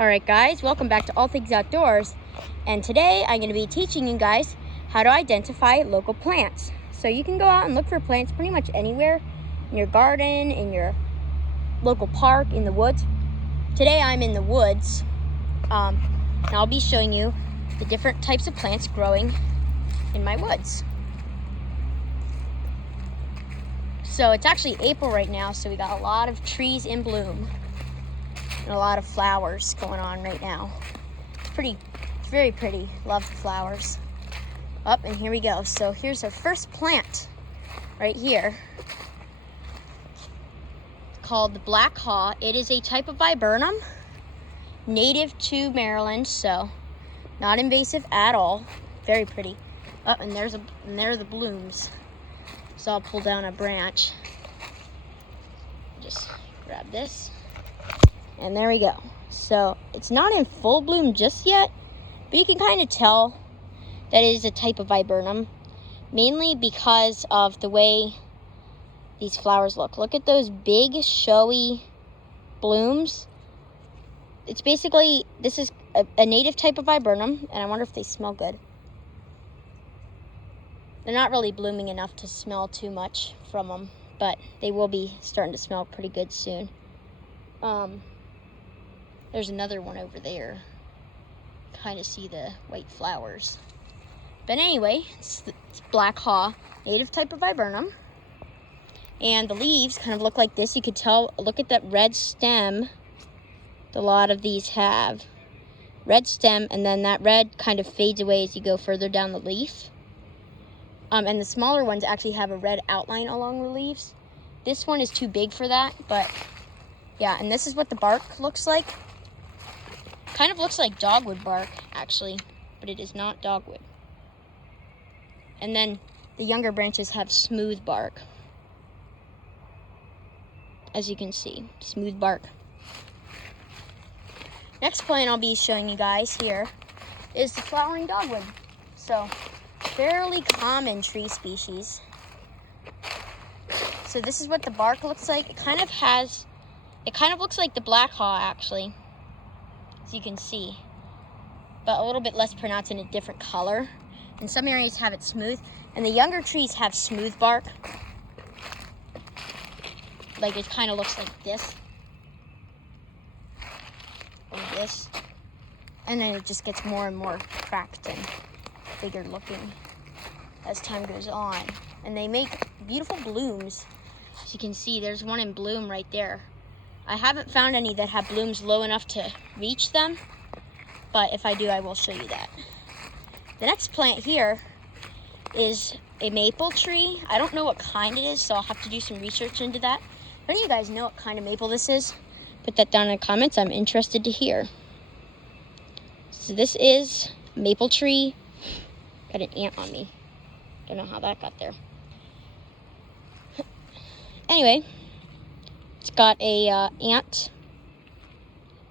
Alright guys, welcome back to All Things Outdoors, and today I'm going to be teaching you guys how to identify local plants. So you can go out and look for plants pretty much anywhere, in your garden, in your local park, in the woods. Today I'm in the woods, and I'll be showing you the different types of plants growing in my woods. So it's actually April right now, so we got a lot of trees in bloom. And a lot of flowers going on right now. It's very pretty. Love the flowers. Up, and here we go. So here's our first plant right here. It's called the Blackhaw. It is a type of viburnum, native to Maryland, so not invasive at all. Very pretty. Up, and there are the blooms. So I'll pull down a branch. Just grab this. And there we go. So it's not in full bloom just yet, but you can kind of tell that it is a type of viburnum, mainly because of the way these flowers look. Look at those big, showy blooms. It's basically, this is a native type of viburnum, and I wonder if they smell good. They're not really blooming enough to smell too much from them, but they will be starting to smell pretty good soon. There's another one over there. Kind of see the white flowers. But anyway, it's Blackhaw, native type of viburnum. And the leaves kind of look like this. You could tell, look at that red stem that a lot of these have. Red stem, and then that red kind of fades away as you go further down the leaf. And the smaller ones actually have a red outline along the leaves. This one is too big for that, but yeah, and this is what the bark looks like. Kind of looks like dogwood bark, actually, but it is not dogwood. And then the younger branches have smooth bark. As you can see, smooth bark. Next plant I'll be showing you guys here is the flowering dogwood. So, fairly common tree species. So this is what the bark looks like. It kind of looks like the Blackhaw, actually, as you can see, but a little bit less pronounced in a different color. And some areas have it smooth, and the younger trees have smooth bark. Like it kind of looks like this, or this, and then it just gets more and more cracked and bigger looking as time goes on. And they make beautiful blooms. As you can see, there's one in bloom right there. I haven't found any that have blooms low enough to reach them, but if I do, I will show you that. The next plant here is a maple tree. I don't know what kind it is, so I'll have to do some research into that. If any of you guys know what kind of maple this is, put that down in the comments. I'm interested to hear. So this is maple tree. Got an ant on me. Don't know how that got there. Anyway, it's got a ant,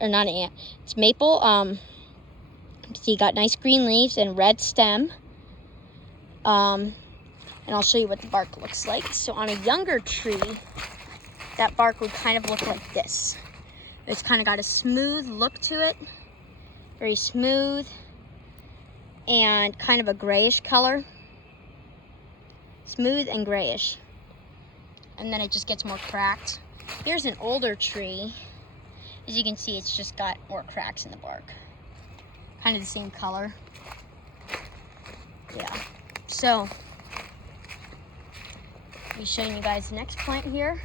or not an ant, it's maple. So you got nice green leaves and red stem. And I'll show you what the bark looks like. So on a younger tree, that bark would kind of look like this. It's kind of got a smooth look to it, very smooth, and kind of a grayish color. Smooth and grayish. And then it just gets more cracked. Here's an older tree. As you can see, it's just got more cracks in the bark. Kind of the same color. Yeah. So, I'll be showing you guys the next plant here.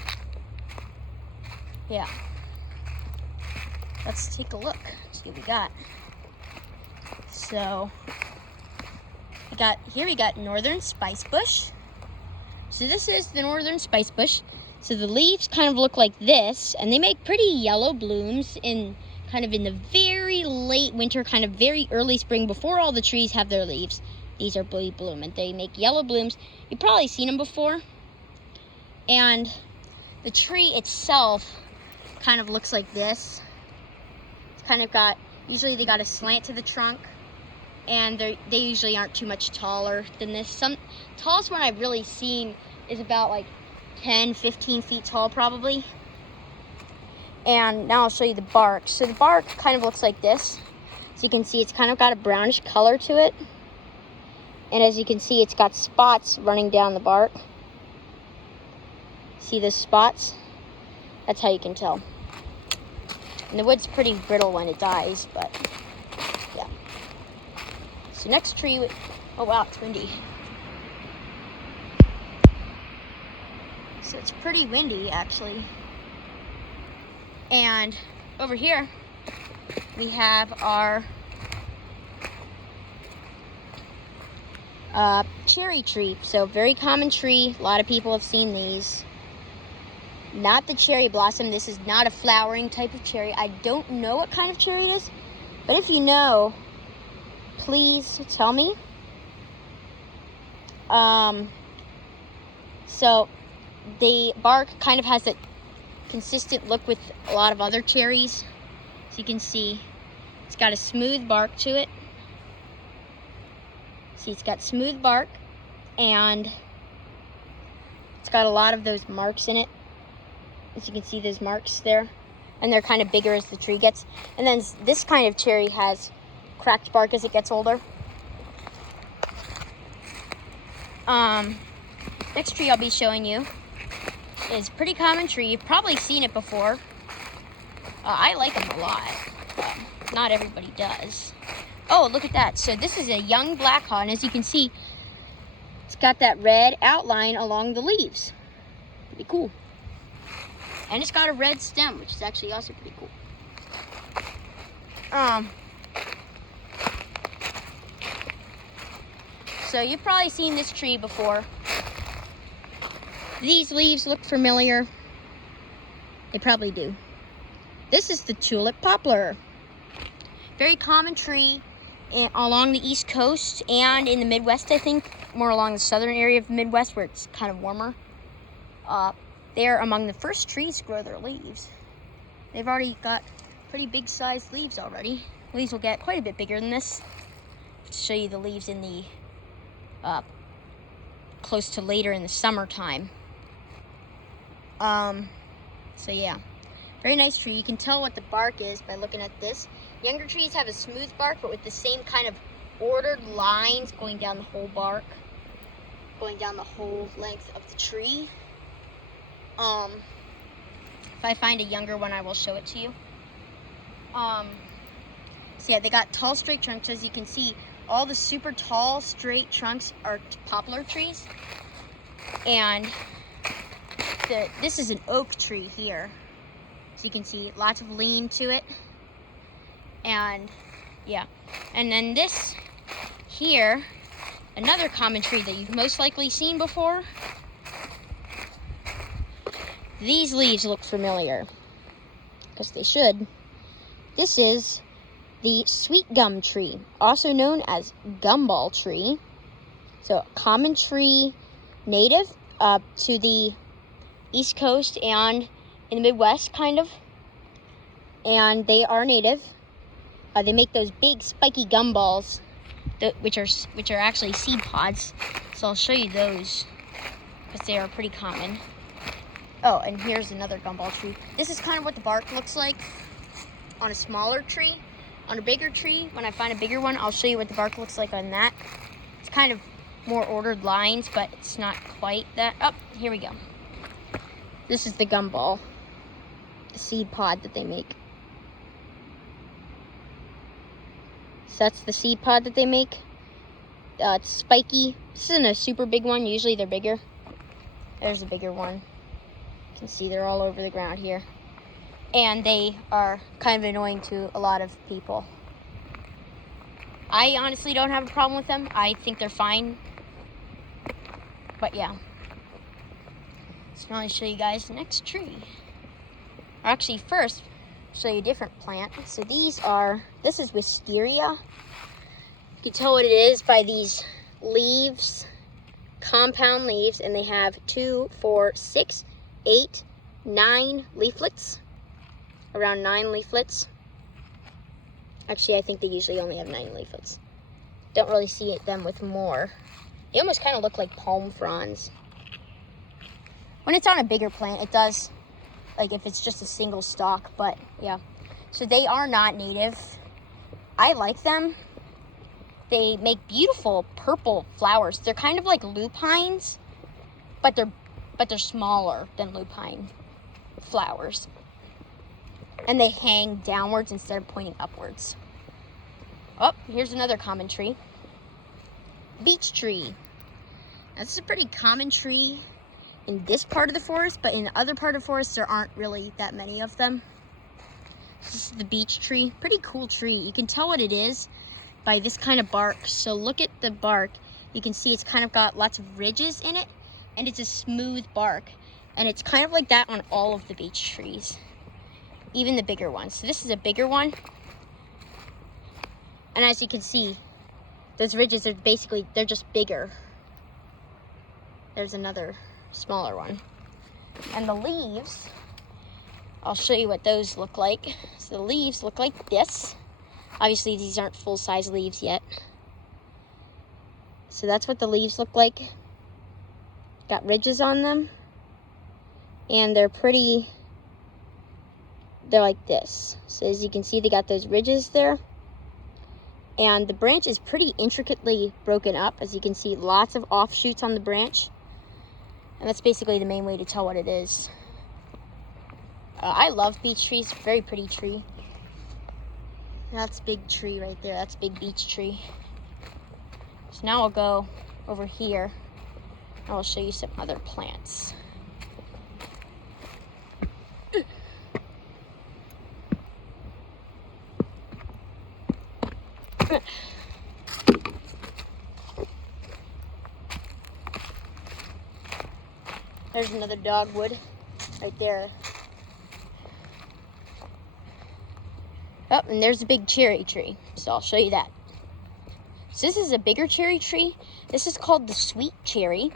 Yeah. Let's take a look. See what we got. So, we got northern spice bush. So this is the northern spice bush. So the leaves kind of look like this, and they make pretty yellow blooms in the very late winter, kind of very early spring, before all the trees have their leaves. These are bloom, and they make yellow blooms. You've probably seen them before. And the tree itself kind of looks like this. It's kind of usually they got a slant to the trunk, and they usually aren't too much taller than this. Tallest one I've really seen is about like 10, 15 feet tall probably. And now I'll show you the bark. So the bark kind of looks like this. So you can see it's kind of got a brownish color to it. And as you can see, it's got spots running down the bark. See those spots? That's how you can tell. And the wood's pretty brittle when it dies, but yeah. So next tree, oh wow, it's windy. So it's pretty windy actually. And over here, we have our cherry tree. So very common tree. A lot of people have seen these. Not the cherry blossom. This is not a flowering type of cherry. I don't know what kind of cherry it is, but if you know, please tell me. So the bark kind of has that consistent look with a lot of other cherries. So you can see it's got a smooth bark to it. See, it's got smooth bark, and it's got a lot of those marks in it. As you can see, those marks there, and they're kind of bigger as the tree gets. And then this kind of cherry has cracked bark as it gets older. Next tree I'll be showing you is a pretty common tree. You've probably seen it before. I like them a lot. Not everybody does. Oh, look at that. So this is a young Blackhaw, and as you can see, it's got that red outline along the leaves. Pretty cool. And it's got a red stem, which is actually also pretty cool. So you've probably seen this tree before. These leaves look familiar. They probably do. This is the tulip poplar. Very common tree along the East Coast and in the Midwest, I think. More along the southern area of the Midwest where it's kind of warmer. They're among the first trees to grow their leaves. They've already got pretty big sized leaves already. Leaves will get quite a bit bigger than this. To show you the leaves in the close to later in the summertime. So yeah, very nice tree. You can tell what the bark is by looking at this. Younger trees have a smooth bark, but with the same kind of ordered lines going down the whole bark, going down the whole length of the tree. If I find a younger one, I will show it to you. So yeah, they got tall, straight trunks. As you can see, all the super tall, straight trunks are poplar trees. And this is an oak tree here. So you can see lots of lean to it. And yeah, and then this here, another common tree that you've most likely seen before. These leaves look familiar, because they should. This is the sweet gum tree, also known as Gumball tree. So common tree, native to the East Coast and in the Midwest, kind of. And they are native. They make those big spiky gumballs, which are actually seed pods. So I'll show you those because they are pretty common. Oh, and here's another gumball tree. This is kind of what the bark looks like on a smaller tree. On a bigger tree, when I find a bigger one, I'll show you what the bark looks like on that. It's kind of more ordered lines, but it's not quite that. Oh, here we go. This is the gumball, the seed pod that they make. So that's the seed pod that they make. It's spiky. This isn't a super big one. Usually they're bigger. There's a bigger one. You can see they're all over the ground here. And they are kind of annoying to a lot of people. I honestly don't have a problem with them. I think they're fine. But yeah. So now I'll show you guys the next tree. Or actually first, show you a different plant. So this is wisteria. You can tell what it is by these leaves, compound leaves, and they have 2, 4, 6, 8, 9 leaflets. Around 9 leaflets. Actually, I think they usually only have 9 leaflets. Don't really see them with more. They almost kind of look like palm fronds. When it's on a bigger plant, it does like if it's just a single stalk, but yeah. So they are not native. I like them. They make beautiful purple flowers. They're kind of like lupines, but they're smaller than lupine flowers. And they hang downwards instead of pointing upwards. Oh, here's another common tree. Beech tree. Now, this is a pretty common tree in this part of the forest, but in the other part of the forest, there aren't really that many of them. This is the beech tree. Pretty cool tree. You can tell what it is by this kind of bark. So look at the bark. You can see it's kind of got lots of ridges in it, and it's a smooth bark. And it's kind of like that on all of the beech trees, even the bigger ones. So this is a bigger one. And as you can see, those ridges are basically, they're just bigger. There's another smaller one. And the leaves, I'll show you what those look like. So the leaves look like this. Obviously, these aren't full-size leaves yet. So that's what the leaves look like. Got ridges on them. And they're like this. So as you can see, they got those ridges there. And the branch is pretty intricately broken up. As you can see, lots of offshoots on the branch. And that's basically the main way to tell what it is. I love beech trees. Very pretty tree. That's big tree right there. That's big beech tree. So now I'll go over here and I'll show you some other plants. There's another dogwood right there. Oh, and there's a big cherry tree. So I'll show you that. So this is a bigger cherry tree. This is called the sweet cherry.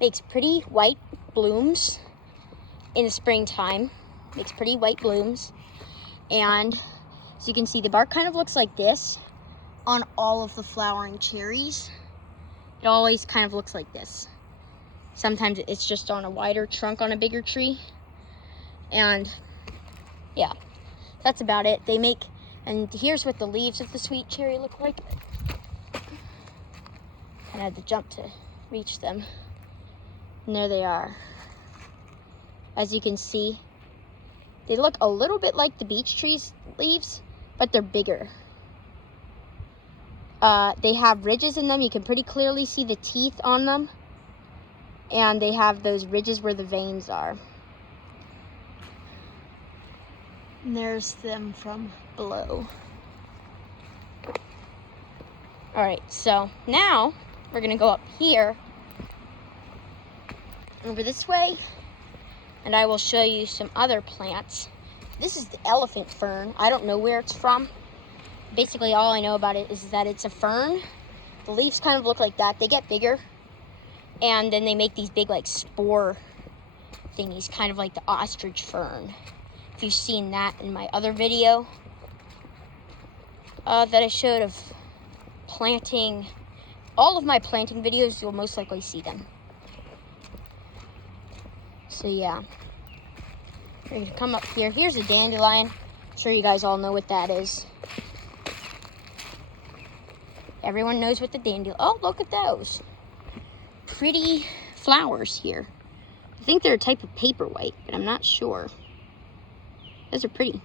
Makes pretty white blooms in the springtime. Makes pretty white blooms. And as you can see, the bark kind of looks like this on all of the flowering cherries. It always kind of looks like this. Sometimes it's just on a wider trunk on a bigger tree. And yeah, that's about it. They make, and here's what the leaves of the sweet cherry look like. I had to jump to reach them. And there they are. As you can see, they look a little bit like the beech tree's leaves, but they're bigger. They have ridges in them. You can pretty clearly see the teeth on them. And they have those ridges where the veins are. And there's them from below. All right, so now we're gonna go up here, over this way, and I will show you some other plants. This is the elephant fern. I don't know where it's from. Basically, all I know about it is that it's a fern. The leaves kind of look like that. They get bigger. And then they make these big, like, spore thingies, kind of like the ostrich fern. If you've seen that in my other video that I showed of planting, all of my planting videos, you'll most likely see them. So, yeah. We're going to come up here. Here's a dandelion. I'm sure you guys all know what that is. Everyone knows what the dandelion... Oh, look at those. Pretty flowers here. I think they're a type of paperwhite, but I'm not sure. Those are pretty.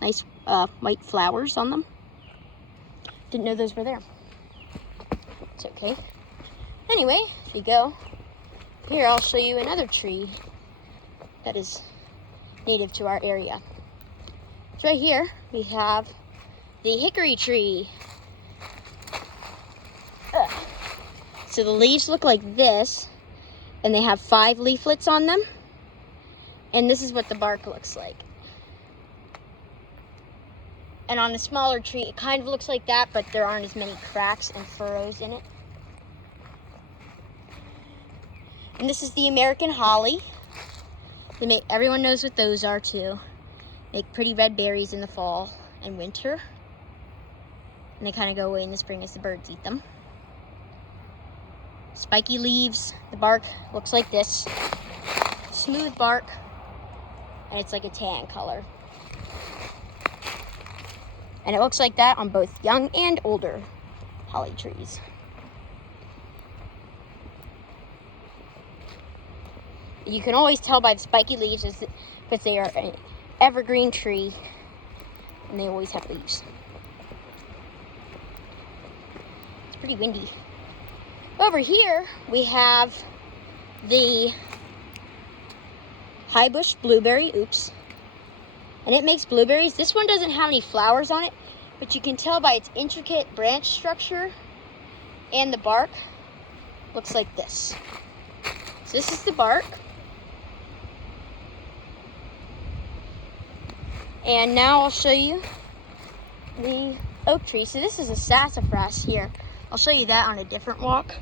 Nice white flowers on them. Didn't know those were there. It's okay. Anyway, if you go here, I'll show you another tree that is native to our area. So right here, we have the hickory tree. So the leaves look like this, and they have 5 leaflets on them. And this is what the bark looks like. And on a smaller tree, it kind of looks like that, but there aren't as many cracks and furrows in it. And this is the American holly. Everyone knows what those are too. Make pretty red berries in the fall and winter. And they kind of go away in the spring as the birds eat them. Spiky leaves. The bark looks like this. Smooth bark. and it's like a tan color. And it looks like that on both young and older holly trees. You can always tell by the spiky leaves because they are an evergreen tree and they always have leaves. It's pretty windy. Over here we have the high bush blueberry, and it makes blueberries. This one doesn't have any flowers on it, but you can tell by its intricate branch structure and the bark. Looks like this. So this is the bark. And now I'll show you the oak tree. So this is a sassafras here. I'll show you that on a different walk.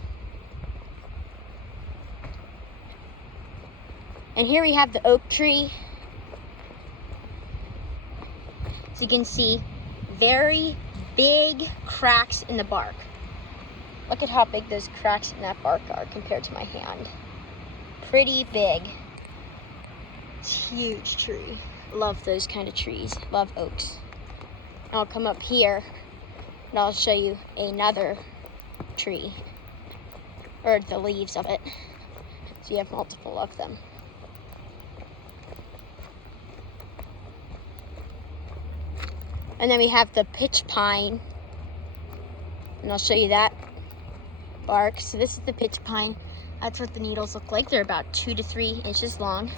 And here we have the oak tree. So you can see very big cracks in the bark. Look at how big those cracks in that bark are compared to my hand. Pretty big. It's a huge tree. Love those kind of trees. Love oaks. I'll come up here and I'll show you another tree, or the leaves of it. So you have multiple of them. And then we have the pitch pine, and I'll show you that bark. So this is the pitch pine. That's what the needles look like. They're about 2 to 3 inches long,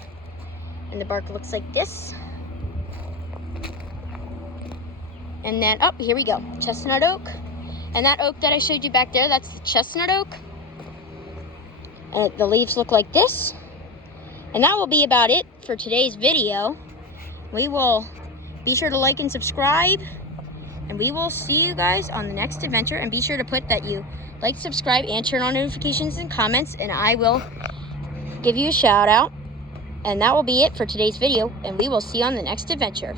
and the bark looks like this. And then, oh, here we go, chestnut oak. And that oak that I showed you back there, that's the chestnut oak. And the leaves look like this. And that will be about it for today's video. We will be sure to like and subscribe, and we will see you guys on the next adventure. And be sure to put that you like, subscribe, and turn on notifications and comments, and I will give you a shout out. And that will be it for today's video, and we will see you on the next adventure.